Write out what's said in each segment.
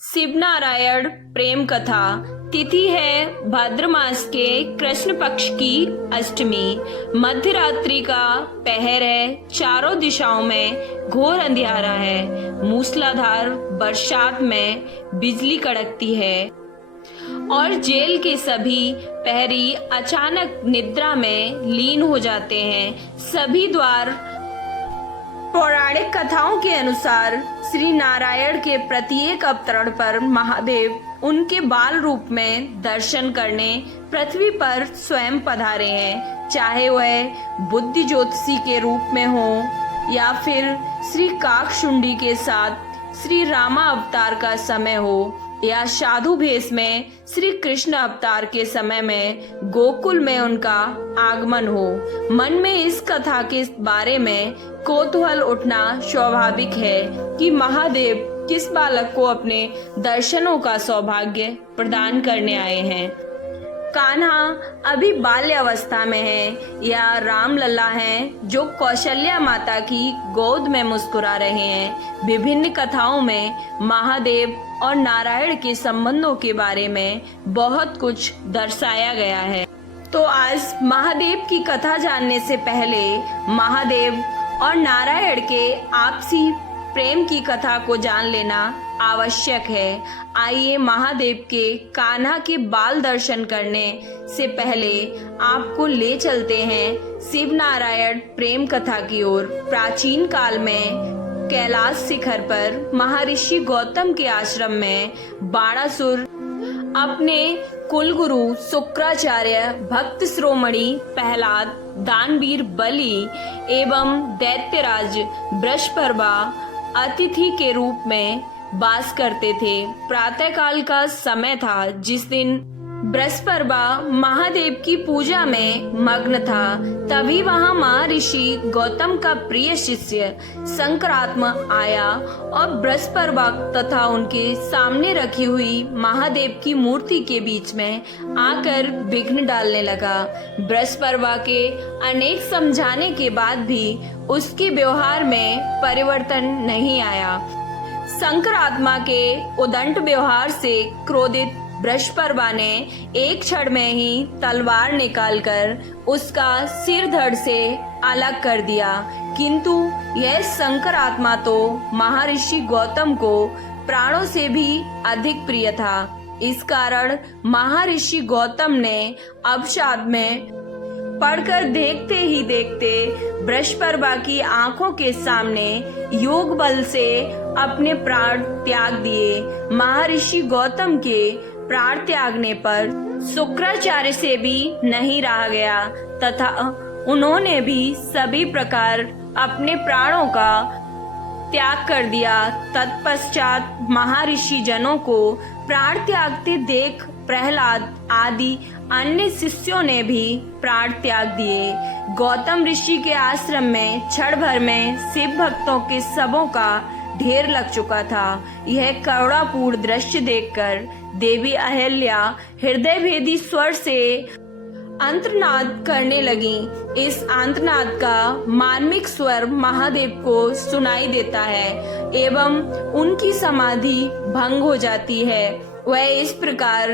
शिव नारायण प्रेम कथा। तिथि है भाद्र मास के कृष्ण पक्ष की अष्टमी। मध्य रात्रि का पहर है। चारों दिशाओं में घोर अंधियारा है। मूसलाधार बरसात में बिजली कड़कती है और जेल के सभी प्रहरी अचानक निद्रा में लीन हो जाते हैं। सभी द्वार पौराणिक कथाओं के अनुसार श्री नारायण के प्रत्येक अवतरण पर महादेव उनके बाल रूप में दर्शन करने पृथ्वी पर स्वयं पधारे हैं। चाहे वह बुद्धि ज्योतिषी के रूप में हो या फिर श्री काकशुंडी के साथ श्री रामा अवतार का समय हो या साधु भेष में श्री कृष्ण अवतार के समय में गोकुल में उनका आगमन हो। मन में इस कथा के बारे में कौतूहल उठना स्वाभाविक है कि महादेव किस बालक को अपने दर्शनों का सौभाग्य प्रदान करने आए हैं। कान्हा अभी बाल्य अवस्था में है या राम लल्ला हैं जो कौशल्या माता की गोद में मुस्कुरा रहे हैं। विभिन्न कथाओं में महादेव और नारायण के संबंधों के बारे में बहुत कुछ दर्शाया गया है। तो आज महादेव की कथा जानने से पहले महादेव और नारायण के आपसी प्रेम की कथा को जान लेना आवश्यक है। आइए महादेव के कान्हा के बाल दर्शन करने से पहले आपको ले चलते हैं शिव नारायण प्रेम कथा की ओर। प्राचीन काल में कैलाश शिखर पर महर्षि गौतम के आश्रम में बाणासुर अपने कुलगुरु शुक्राचार्य, भक्त शिरोमणि प्रहलाद, दानवीर बलि एवं दैत्यराज बृहस्पति अतिथि के रूप में वास करते थे। प्रातःकाल का समय था जिस दिन बृहस्पति महादेव की पूजा में मग्न था। तभी वहां महर्षि गौतम का प्रिय शिष्य शंकरात्मा आया और बृहस्पति तथा उनके सामने रखी हुई महादेव की मूर्ति के बीच में आकर विघ्न डालने लगा। बृहस्पति के अनेक समझाने के बाद भी उसके व्यवहार में परिवर्तन नहीं आया। शंकरात्मा के उदंड व्यवहार से क्रोधित बृहस्पति ने एक क्षण में ही तलवार निकालकर उसका सिर धड़ से अलग कर दिया। किंतु यह शंकरात्मा तो महर्षि गौतम को प्राणों से भी अधिक प्रिय था। इस कारण महर्षि गौतम ने अवसाद में पढ़कर देखते ही देखते बृहस्पति की आंखों के सामने योग बल से अपने प्राण त्याग दिए। महर्षि गौतम के प्राण त्यागने पर शुक्राचार्य से भी नहीं रहा गया तथा उन्होंने भी सभी प्रकार अपने प्राणों का त्याग कर दिया। तत्पश्चात महर्षि जनों को प्राण त्यागते देख प्रहलाद आदि अन्य शिष्यों ने भी प्राण त्याग दिए। गौतम ऋषि के आश्रम में क्षण भर में शिव भक्तों के शवों का ढेर लग चुका था। यह करुणापूर्ण दृश्य देखकर देवी अहिल्या हृदय भेदी स्वर से अंतर्नाद करने लगी। इस अंतर्नाद का मार्मिक स्वर महादेव को सुनाई देता है एवं उनकी समाधि भंग हो जाती है। वह इस प्रकार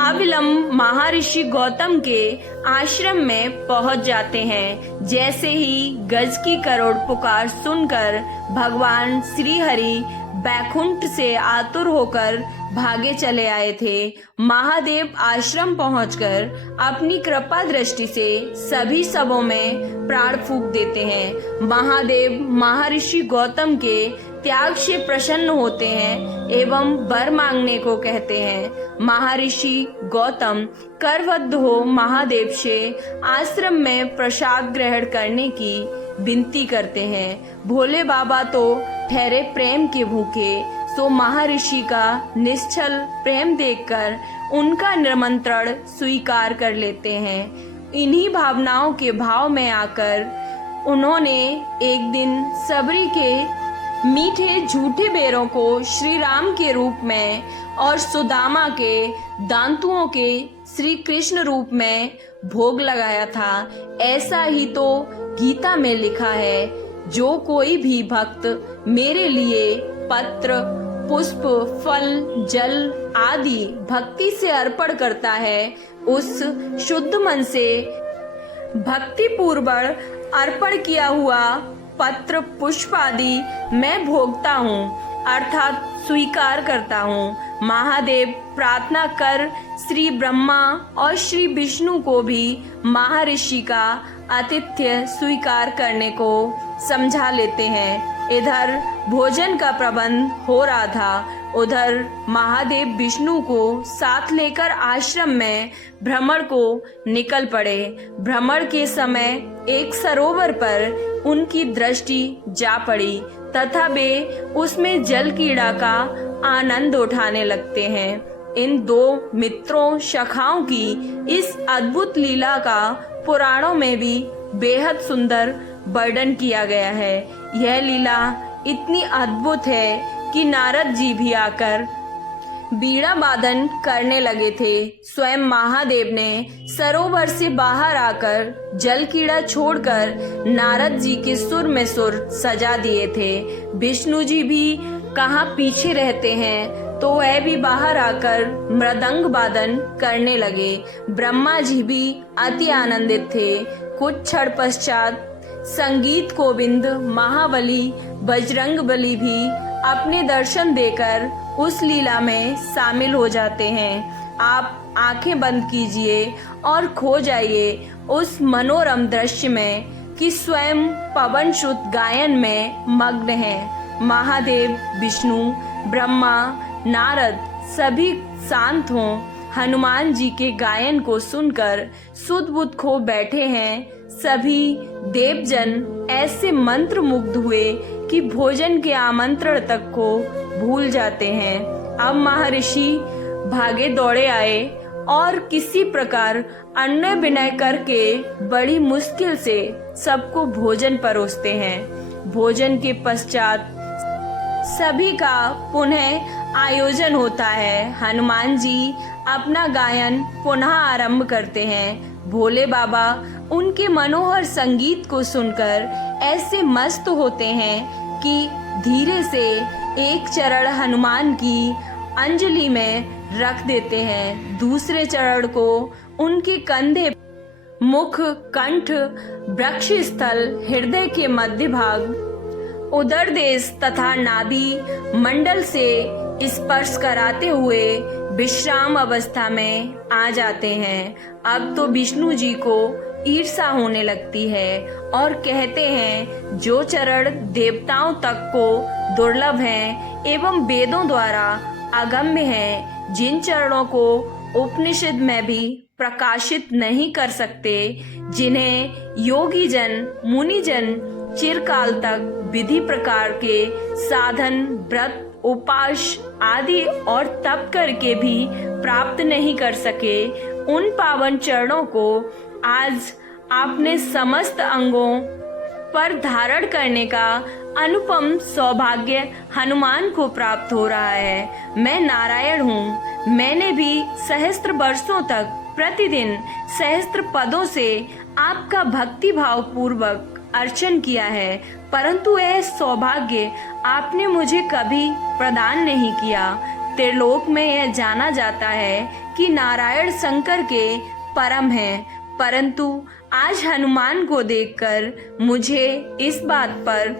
अविलंब महर्षि गौतम के आश्रम में पहुंच जाते हैं। जैसे ही गज की करोड़ पुकार सुनकर भगवान श्री हरि बैकुंठ से आतुर होकर भागे चले आए थे। महादेव आश्रम पहुंचकर अपनी कृपा दृष्टि से सभी शवों में प्राण फूंक देते हैं। महादेव महर्षि गौतम के त्याग से प्रसन्न होते हैं एवं वर मांगने को कहते हैं। महर्षि गौतम करबद्ध हो महादेव से आश्रम में प्रसाद ग्रहण करने की विनती करते हैं। भोले बाबा तो ठहरे प्रेम के भूखे, सो महर्षि का निश्चल प्रेम देखकर उनका निमंत्रण स्वीकार कर लेते हैं। इन्हीं भावनाओं के भाव में आकर उन्होंने एक दिन सबरी के मीठे झूठे बेरों को श्री राम के रूप में और सुदामा के दांतुओं के श्री कृष्ण रूप में भोग लगाया था। ऐसा ही तो गीता में लिखा है, जो कोई भी भक्त मेरे लिए पत्र पुष्प, फल, जल आदि भक्ति से अर्पण करता है, उस शुद्ध मन से भक्ति पूर्वक अर्पण किया हुआ पत्र पुष्प आदि मैं भोगता हूँ, अर्थात स्वीकार करता हूँ। महादेव प्रार्थना कर श्री ब्रह्मा और श्री विष्णु को भी महर्षि का आतिथ्य स्वीकार करने को समझा लेते हैं। इधर भोजन का प्रबंध हो रहा था, उधर महादेव विष्णु को साथ लेकर आश्रम में भ्रमण को निकल पड़े। भ्रमण के समय एक सरोवर पर उनकी दृष्टि जा पड़ी तथा वे उसमें जल क्रीड़ा का आनंद उठाने लगते हैं। इन दो मित्रों सखाओं की इस अद्भुत लीला का पुराणों में भी बेहद सुंदर वर्णन किया गया है। यह लीला इतनी अद्भुत है कि नारद जी भी आकर बीड़ा वादन करने लगे थे। स्वयं महादेव ने सरोवर से बाहर आकर जल कीड़ा छोड़कर नारद जी के सुर में सुर सजा दिए थे। विष्णु जी भी कहाँ पीछे रहते हैं तो वह भी बाहर आकर मृदंग वादन करने लगे। ब्रह्मा जी भी अति आनंदित थे। कुछ क्षण पश्चात संगीत गोविंद महाबली बजरंगबली भी अपने दर्शन देकर उस लीला में शामिल हो जाते हैं। आप आंखें बंद कीजिए और खो जाइए उस मनोरम दृश्य में कि स्वयं पवन सुत गायन में मग्न हैं। महादेव, विष्णु, ब्रह्मा, नारद सभी शांत हों। हनुमान जी के गायन को सुनकर सुध बुध खो बैठे हैं। सभी देवजन ऐसे मंत्र मुग्ध हुए कि भोजन के आमंत्रण तक को भूल जाते हैं। अब महर्षि भागे दौड़े आए और किसी प्रकार अन्न विनय करके बड़ी मुश्किल से सबको भोजन परोसते हैं। भोजन के पश्चात सभी का पुनः आयोजन होता है। हनुमान जी अपना गायन पुनः आरंभ करते हैं। भोले बाबा उनके मनोहर संगीत को सुनकर ऐसे मस्त होते हैं कि धीरे से एक चरण हनुमान की अंजलि में रख देते हैं, दूसरे चरण को उनके कंधे, मुख, कंठ, वक्ष स्थल, हृदय के मध्य भाग, उदर देश तथा नाभि मंडल से स्पर्श कराते हुए विश्राम अवस्था में आ जाते हैं। अब तो विष्णु जी को ईर्ष्या होने लगती है और कहते हैं, जो चरण देवताओं तक को दुर्लभ हैं एवं वेदों द्वारा अगम्य हैं, जिन चरणों को उपनिषद में भी प्रकाशित नहीं कर सकते, जिन्हें योगी जन, मुनि जन चिरकाल तक विधि प्रकार के साधन, व्रत, उपास आदि और तप करके भी प्राप्त नहीं कर सके, उन पावन चरणों को आज आपने समस्त अंगों पर धारण करने का अनुपम सौभाग्य हनुमान को प्राप्त हो रहा है। मैं नारायण हूँ। मैंने भी सहस्त्र वर्षों तक प्रतिदिन सहस्त्र पदों से आपका भक्ति भाव पूर्वक अर्चन किया है, परंतु यह सौभाग्य आपने मुझे कभी प्रदान नहीं किया। त्रिलोक में यह जाना जाता है कि नारायण शंकर के परम हैं, परंतु आज हनुमान को देखकर मुझे इस बात पर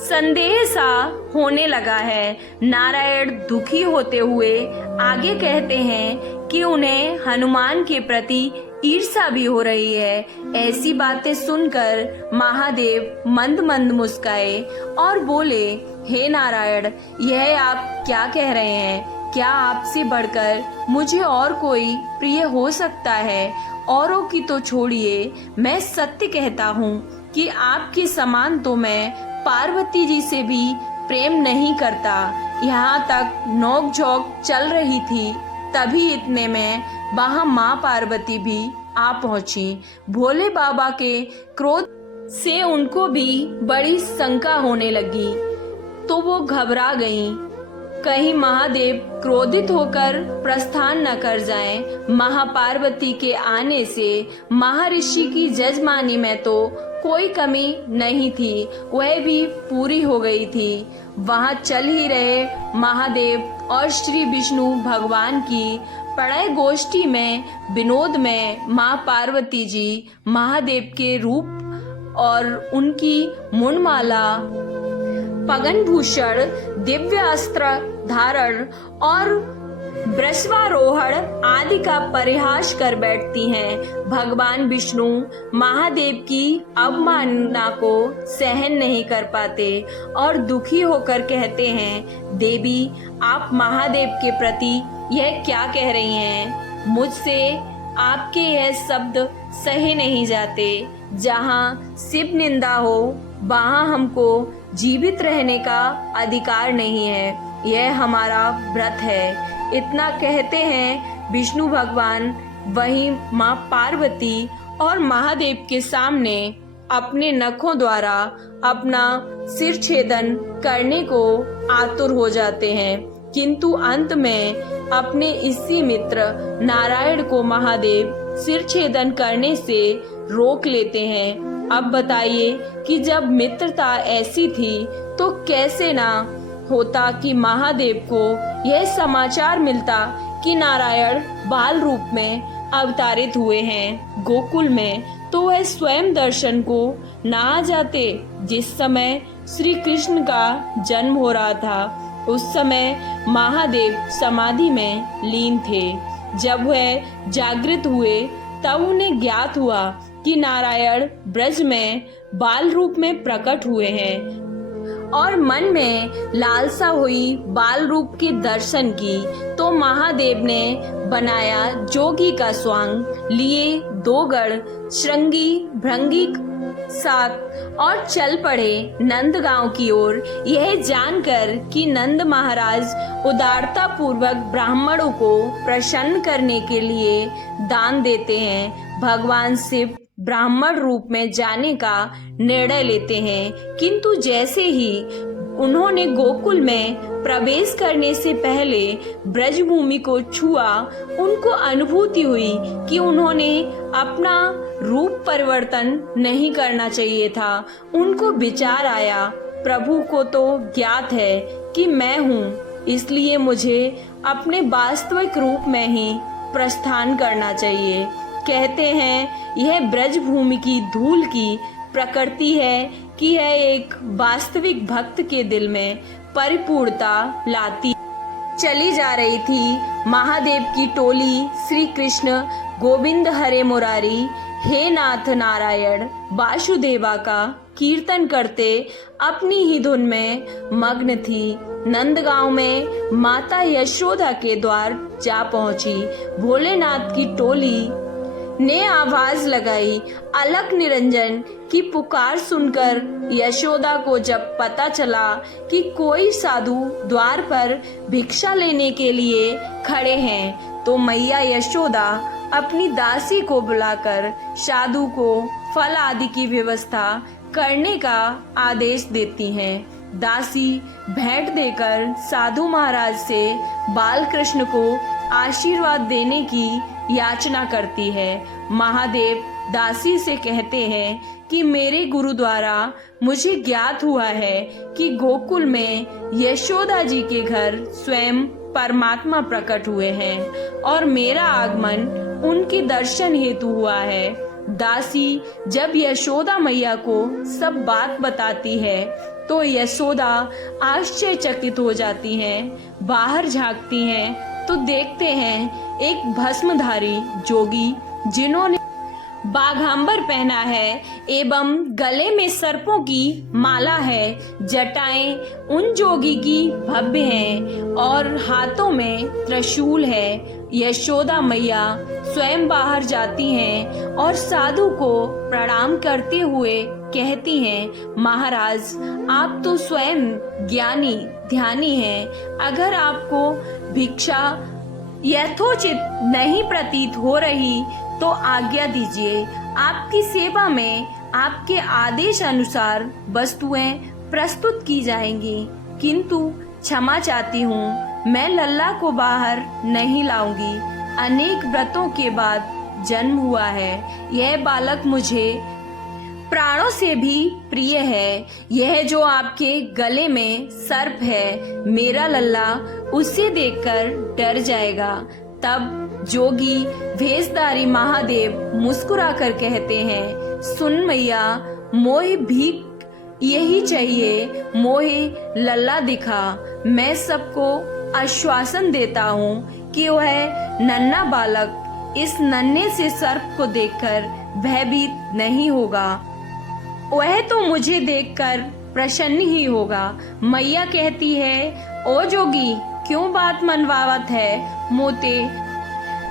संदेह सा होने लगा है। नारायण दुखी होते हुए आगे कहते हैं कि उन्हें हनुमान के प्रति ईर्ष्या भी हो रही है। ऐसी बातें सुनकर महादेव मंद मंद मुस्काए और बोले, हे नारायण, यह आप क्या कह रहे हैं? क्या आपसे बढ़कर मुझे और कोई प्रिय हो सकता है? औरों की तो छोड़िए, मैं सत्य कहता हूँ कि आपके समान तो मैं पार्वती जी से भी प्रेम नहीं करता। यहाँ तक नोक झोंक चल रही थी, तभी इतने में वहाँ माँ पार्वती भी आ पहुंची। भोले बाबा के क्रोध से उनको भी बड़ी शंका होने लगी, तो वो घबरा गईं। कहीं महादेव क्रोधित होकर प्रस्थान न कर जाएं। महापार्वती के आने से महर्षि की जजमानी में तो कोई कमी नहीं थी, वह भी पूरी हो गई थी। वहाँ चल ही रहे महादेव और श्री विष्णु भगवान की प्रणय गोष्ठी में विनोद में माँ पार्वती जी महादेव के रूप और उनकी मुंडमाला, पगन भूषण, दिव्य अस्त्र धारण और वृषभारोहण आदि का परिहास कर बैठती हैं। भगवान विष्णु महादेव की अवमानना को सहन नहीं कर पाते और दुखी होकर कहते हैं, देवी आप महादेव के प्रति यह क्या कह रही हैं? मुझसे आपके यह शब्द सहे नहीं जाते। जहाँ शिव निंदा हो वहाँ हमको जीवित रहने का अधिकार नहीं है, यह हमारा व्रत है। इतना कहते हैं विष्णु भगवान। वहीं माँ पार्वती और महादेव के सामने अपने नखों द्वारा अपना सिर छेदन करने को आतुर हो जाते हैं, किंतु अंत में अपने इसी मित्र नारायण को महादेव सिर छेदन करने से रोक लेते हैं। अब बताइए कि जब मित्रता ऐसी थी तो कैसे ना होता कि महादेव को यह समाचार मिलता कि नारायण बाल रूप में अवतारित हुए हैं गोकुल में, तो वह स्वयं दर्शन को ना आ जाते। जिस समय श्री कृष्ण का जन्म हो रहा था उस समय महादेव समाधि में लीन थे। जब वह जागृत हुए तब उन्हें ज्ञात हुआ कि नारायण ब्रज में बाल रूप में प्रकट हुए हैं और मन में लालसा हुई बाल रूप के दर्शन की। तो महादेव ने बनाया जोगी का स्वांग, लिए 2 गढ़ श्रृंगी भृंगी साथ और चल पड़े नंदगांव की ओर, यह जानकर कि नंद महाराज उदारता पूर्वक ब्राह्मणों को प्रसन्न करने के लिए दान देते हैं। भगवान शिव ब्राह्मण रूप में जाने का निर्णय लेते हैं, किंतु जैसे ही उन्होंने गोकुल में प्रवेश करने से पहले ब्रजभूमि को छुआ, उनको अनुभूति हुई कि उन्होंने अपना रूप परिवर्तन नहीं करना चाहिए था। उनको विचार आया, प्रभु को तो ज्ञात है कि मैं हूँ, इसलिए मुझे अपने वास्तविक रूप में ही प्रस्थान करना चाहिए। कहते हैं यह ब्रजभूमि की धूल की प्रकृति है कि यह एक वास्तविक भक्त के दिल में परिपूर्णता लाती चली जा रही थी। महादेव की टोली श्री कृष्ण गोविंद हरे मुरारी हे नाथ नारायण वासुदेवा का कीर्तन करते अपनी ही धुन में मग्न थी। नंदगांव में माता यशोदा के द्वार जा पहुंची। भोलेनाथ की टोली ने आवाज लगाई। अलक निरंजन की पुकार सुनकर यशोदा को जब पता चला कि कोई साधु द्वार पर भिक्षा लेने के लिए खड़े हैं, तो मैया यशोदा अपनी दासी को बुलाकर साधु को फल आदि की व्यवस्था करने का आदेश देती हैं। दासी भेंट देकर साधु महाराज से बाल कृष्ण को आशीर्वाद देने की याचना करती है। महादेव दासी से कहते हैं कि मेरे गुरु द्वारा मुझे ज्ञात हुआ है कि गोकुल में यशोदा जी के घर स्वयं परमात्मा प्रकट हुए हैं और मेरा आगमन उनके दर्शन हेतु हुआ है। दासी जब यशोदा मैया को सब बात बताती है तो यशोदा आश्चर्यचकित हो जाती हैं। बाहर झांकती हैं तो देखते हैं एक भस्मधारी जोगी जिन्होंने बाघांबर पहना है एवं गले में सर्पों की माला है। जटाएं उन जोगी की भव्य हैं और हाथों में त्रिशूल है। यशोदा मैया स्वयं बाहर जाती हैं और साधु को प्रणाम करते हुए कहती हैं, महाराज आप तो स्वयं ज्ञानी ध्यानी हैं। अगर आपको भिक्षा यथोचित नहीं प्रतीत हो रही तो आज्ञा दीजिए। आपकी सेवा में आपके आदेश अनुसार वस्तुएं प्रस्तुत की जाएंगी, किंतु क्षमा चाहती हूँ, मैं लल्ला को बाहर नहीं लाऊंगी। अनेक व्रतों के बाद जन्म हुआ है। यह बालक मुझे प्राणों से भी प्रिय है। यह जो आपके गले में सर्प है, मेरा लल्ला उसे देखकर डर जाएगा। तब जोगी भेषधारी महादेव मुस्कुराकर कहते हैं, सुन मैया, मोहे भीख यही चाहिए, मोहे लल्ला दिखा। मैं सबको आश्वासन देता हूँ कि वह नन्हा बालक इस नन्हे से सर्प को देखकर भयभीत नहीं होगा, वह तो मुझे देखकर प्रसन्न ही होगा। मैया कहती है, ओ जोगी, क्यों बात मनवावत है मोते?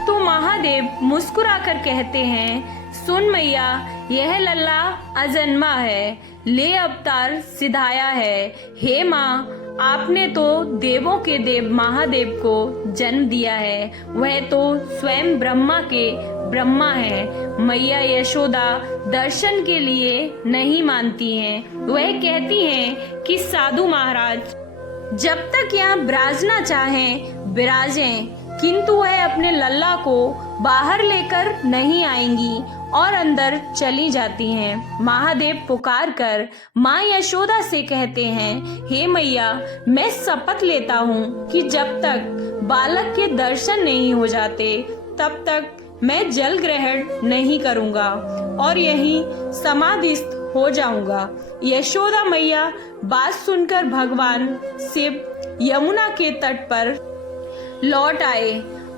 तो महादेव मुस्कुराकर कहते हैं, सुन मैया, यह लल्ला अजन्मा है, ले अवतार सिधाया है। हे माँ, आपने तो देवों के देव महादेव को जन्म दिया है, वह तो स्वयं ब्रह्मा के ब्रह्मा है। मैया यशोदा दर्शन के लिए नहीं मानती हैं। वह कहती हैं कि साधु महाराज जब तक यहाँ विराजना चाहें विराजें, किंतु वह अपने लल्ला को बाहर लेकर नहीं आएंगी और अंदर चली जाती हैं। महादेव पुकार कर माँ यशोदा से कहते हैं, हे मैया, मैं शपथ लेता हूँ कि जब तक बालक के दर्शन नहीं हो जाते तब तक मैं जल ग्रहण नहीं करूँगा और यहीं समाधिस्थ हो जाऊंगा। यशोदा मैया बात सुनकर भगवान शिव यमुना के तट पर लौट आए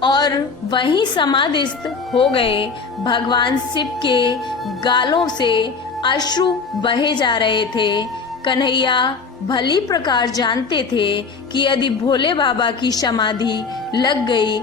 और वहीं समाधिस्थ हो गए। भगवान शिव के गालों से अश्रु बहे जा रहे थे। कन्हैया भली प्रकार जानते थे कि यदि भोले बाबा की समाधि लग गई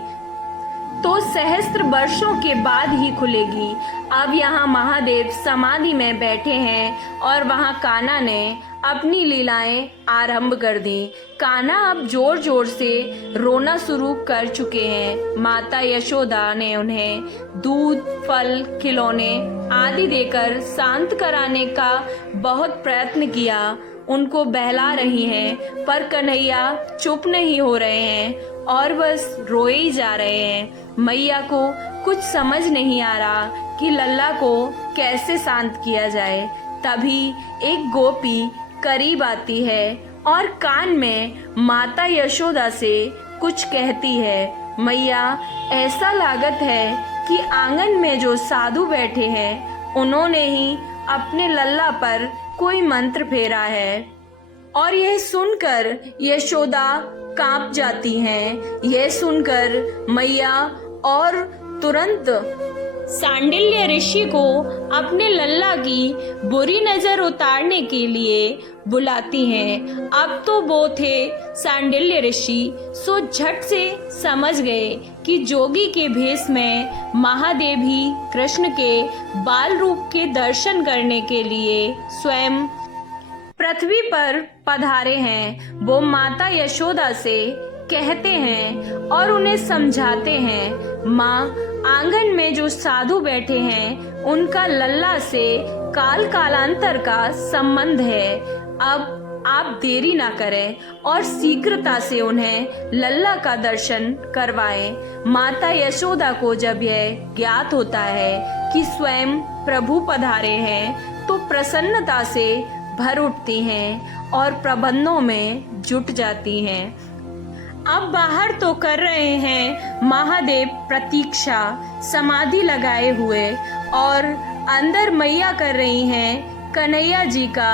तो सहस्त्र वर्षों के बाद ही खुलेगी। अब यहाँ महादेव समाधि में बैठे हैं और वहाँ कान्हा ने अपनी लीलाएं आरंभ कर दी। कान्हा अब जोर जोर से रोना शुरू कर चुके हैं। माता यशोदा ने उन्हें दूध, फल, खिलौने आदि देकर शांत कराने का बहुत प्रयत्न किया। उनको बहला रही हैं, पर कन्हैया चुप नहीं हो रहे हैं और बस रोए ही जा रहे हैं। मैया को कुछ समझ नहीं आ रहा कि लल्ला को कैसे शांत किया जाए। तभी एक गोपी करीब आती है और कान में माता यशोदा से कुछ कहती है। मैया, ऐसा लागत है कि आंगन में जो साधु बैठे हैं उन्होंने ही अपने लल्ला पर कोई मंत्र फेरा है। और यह सुनकर यशोदा कांप जाती हैं। यह सुनकर मैया और तुरंत सांडिल्य ऋषि को अपने लल्ला की बुरी नजर उतारने के लिए बुलाती हैं। अब तो वो थे सांडिल्य ऋषि, सो झट से समझ गए कि जोगी के भेष में महादेव ही कृष्ण के बाल रूप के दर्शन करने के लिए स्वयं पृथ्वी पर पधारे हैं। वो माता यशोदा से कहते हैं और उन्हें समझाते हैं, माँ, आंगन में जो साधु बैठे हैं उनका लल्ला से काल कालांतर का संबंध है। अब आप देरी ना करें और शीघ्रता से उन्हें लल्ला का दर्शन करवाएं। माता यशोदा को जब यह ज्ञात होता है कि स्वयं प्रभु पधारे हैं तो प्रसन्नता से भर उठती हैं और प्रबंधों में जुट जाती हैं। अब बाहर तो कर रहे हैं महादेव प्रतीक्षा समाधि लगाए हुए और अंदर मैया कर रही हैं कन्हैया जी का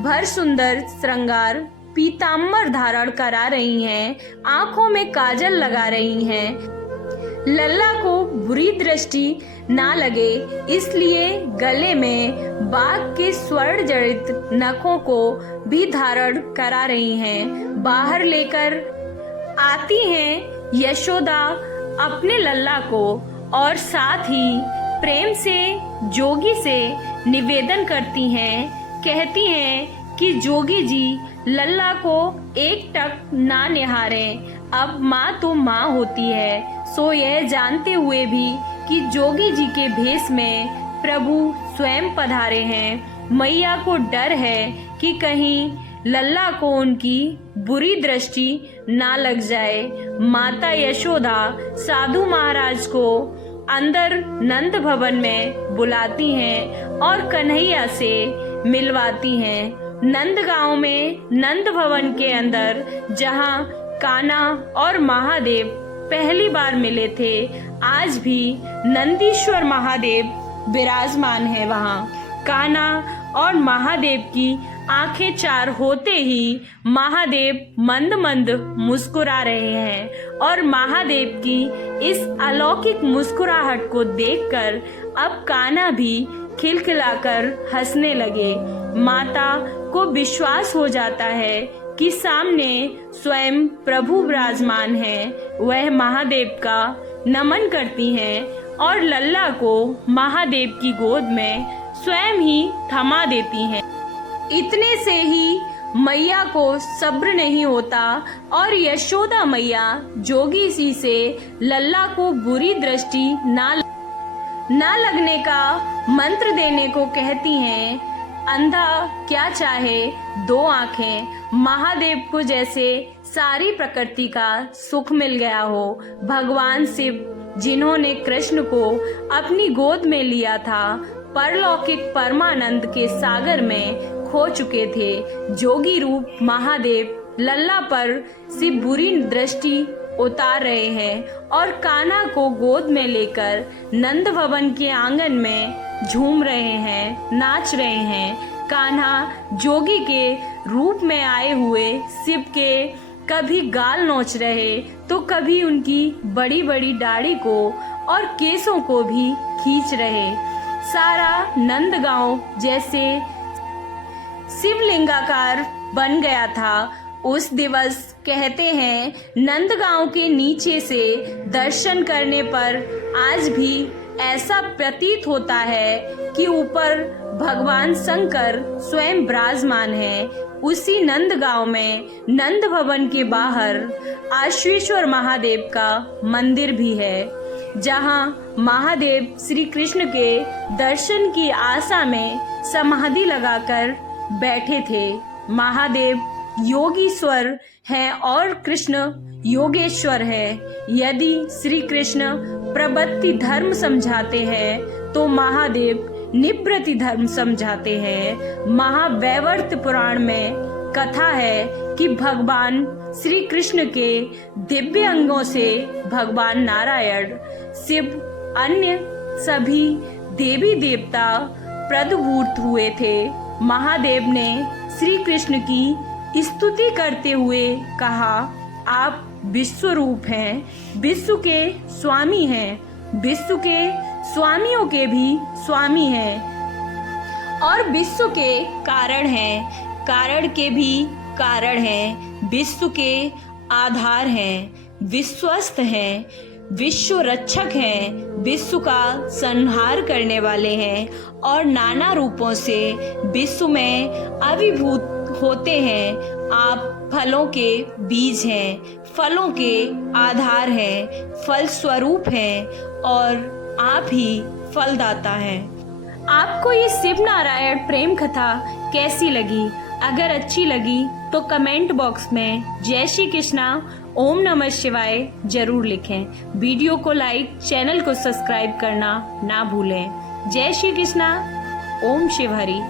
भर सुंदर श्रृंगार, पीताम्बर धारण करा रही हैं, आंखों में काजल लगा रही हैं। लल्ला को बुरी दृष्टि ना लगे इसलिए गले में बाघ के स्वर्ण जड़ित नखों को भी धारण करा रही हैं। बाहर लेकर आती हैं यशोदा अपने लल्ला को और साथ ही प्रेम से जोगी से निवेदन करती हैं, कहती हैं कि जोगी जी लल्ला को एक टक ना निहारें। अब माँ तो माँ होती है, सो यह जानते हुए भी कि जोगी जी के भेष में प्रभु स्वयं पधारे हैं, मैया को डर है कि कहीं लल्ला को उनकी बुरी दृष्टि ना लग जाए। माता यशोदा साधु महाराज को अंदर नंद भवन में बुलाती हैं और कन्हैया से मिलवाती हैं। नंदगांव में नंद भवन के अंदर जहां कान्हा और महादेव पहली बार मिले थे, आज भी नंदीश्वर महादेव विराजमान है। वहां कान्हा और महादेव की आंखें चार होते ही महादेव मंद मंद मुस्कुरा रहे हैं और महादेव की इस अलौकिक मुस्कुराहट को देखकर अब कान्हा भी खिलखिलाकर हंसने लगे। माता को विश्वास हो जाता है कि सामने स्वयं प्रभु विराजमान हैं। वह महादेव का नमन करती हैं और लल्ला को महादेव की गोद में स्वयं ही थमा देती हैं। इतने से ही मैया को सब्र नहीं होता और यशोदा मैया जोगी सी से लल्ला को बुरी दृष्टि ना लगने का मंत्र देने को कहती हैं। अंधा क्या चाहे दो आंखें। महादेव को जैसे सारी प्रकृति का सुख मिल गया हो। भगवान शिव जिन्होंने कृष्ण को अपनी गोद में लिया था, परलौकिक परमानंद के सागर में खो चुके थे। जोगी रूप महादेव लल्ला पर से बुरी दृष्टि उतार रहे हैं और कान्हा को गोद में लेकर नंद भवन के आंगन में झूम रहे हैं, नाच रहे हैं। कान्हा जोगी के रूप में आए हुए शिव के कभी गाल नोच रहे तो कभी उनकी बड़ी बड़ी दाढ़ी को और केसों को भी खींच रहे। सारा नंदगांव जैसे शिवलिंगाकार बन गया था। उस दिवस कहते हैं नंदगांव के नीचे से दर्शन करने पर आज भी ऐसा प्रतीत होता है कि ऊपर भगवान शंकर स्वयं विराजमान है। उसी नंदगांव में नंद भवन के बाहर आश्वेश्वर महादेव का मंदिर भी है, जहां महादेव श्री कृष्ण के दर्शन की आशा में समाधि लगाकर बैठे थे। महादेव योगीश्वर है और कृष्ण योगेश्वर है। यदि श्री कृष्ण प्रवृत्ति धर्म समझाते हैं तो महादेव निवृत्ति धर्म समझाते हैं। महावैवर्त पुराण में कथा है कि भगवान श्री कृष्ण के दिव्य अंगों से भगवान नारायण, शिव, अन्य सभी देवी देवता प्रद्भूत हुए थे। महादेव ने श्री कृष्ण की स्तुति करते हुए कहा, आप विश्व रूप हैं, विश्व के स्वामी हैं, विश्व के स्वामियों के भी स्वामी हैं और विश्व के कारण हैं, कारण के भी कारण हैं, विश्व के आधार हैं, विश्वस्त हैं, विश्व रक्षक हैं, विश्व का संहार करने वाले हैं और नाना रूपों से विश्व में अभिभूत होते हैं। आप फलों के बीज हैं, फलों के आधार हैं, फल स्वरूप हैं और आप ही फलदाता हैं। आपको ये शिव नारायण प्रेम कथा कैसी लगी? अगर अच्छी लगी तो कमेंट बॉक्स में जय श्री कृष्णा, ओम नमः शिवाय जरूर लिखें। वीडियो को लाइक, चैनल को सब्सक्राइब करना ना भूलें। जय श्री कृष्णा, ओम शिव हरि।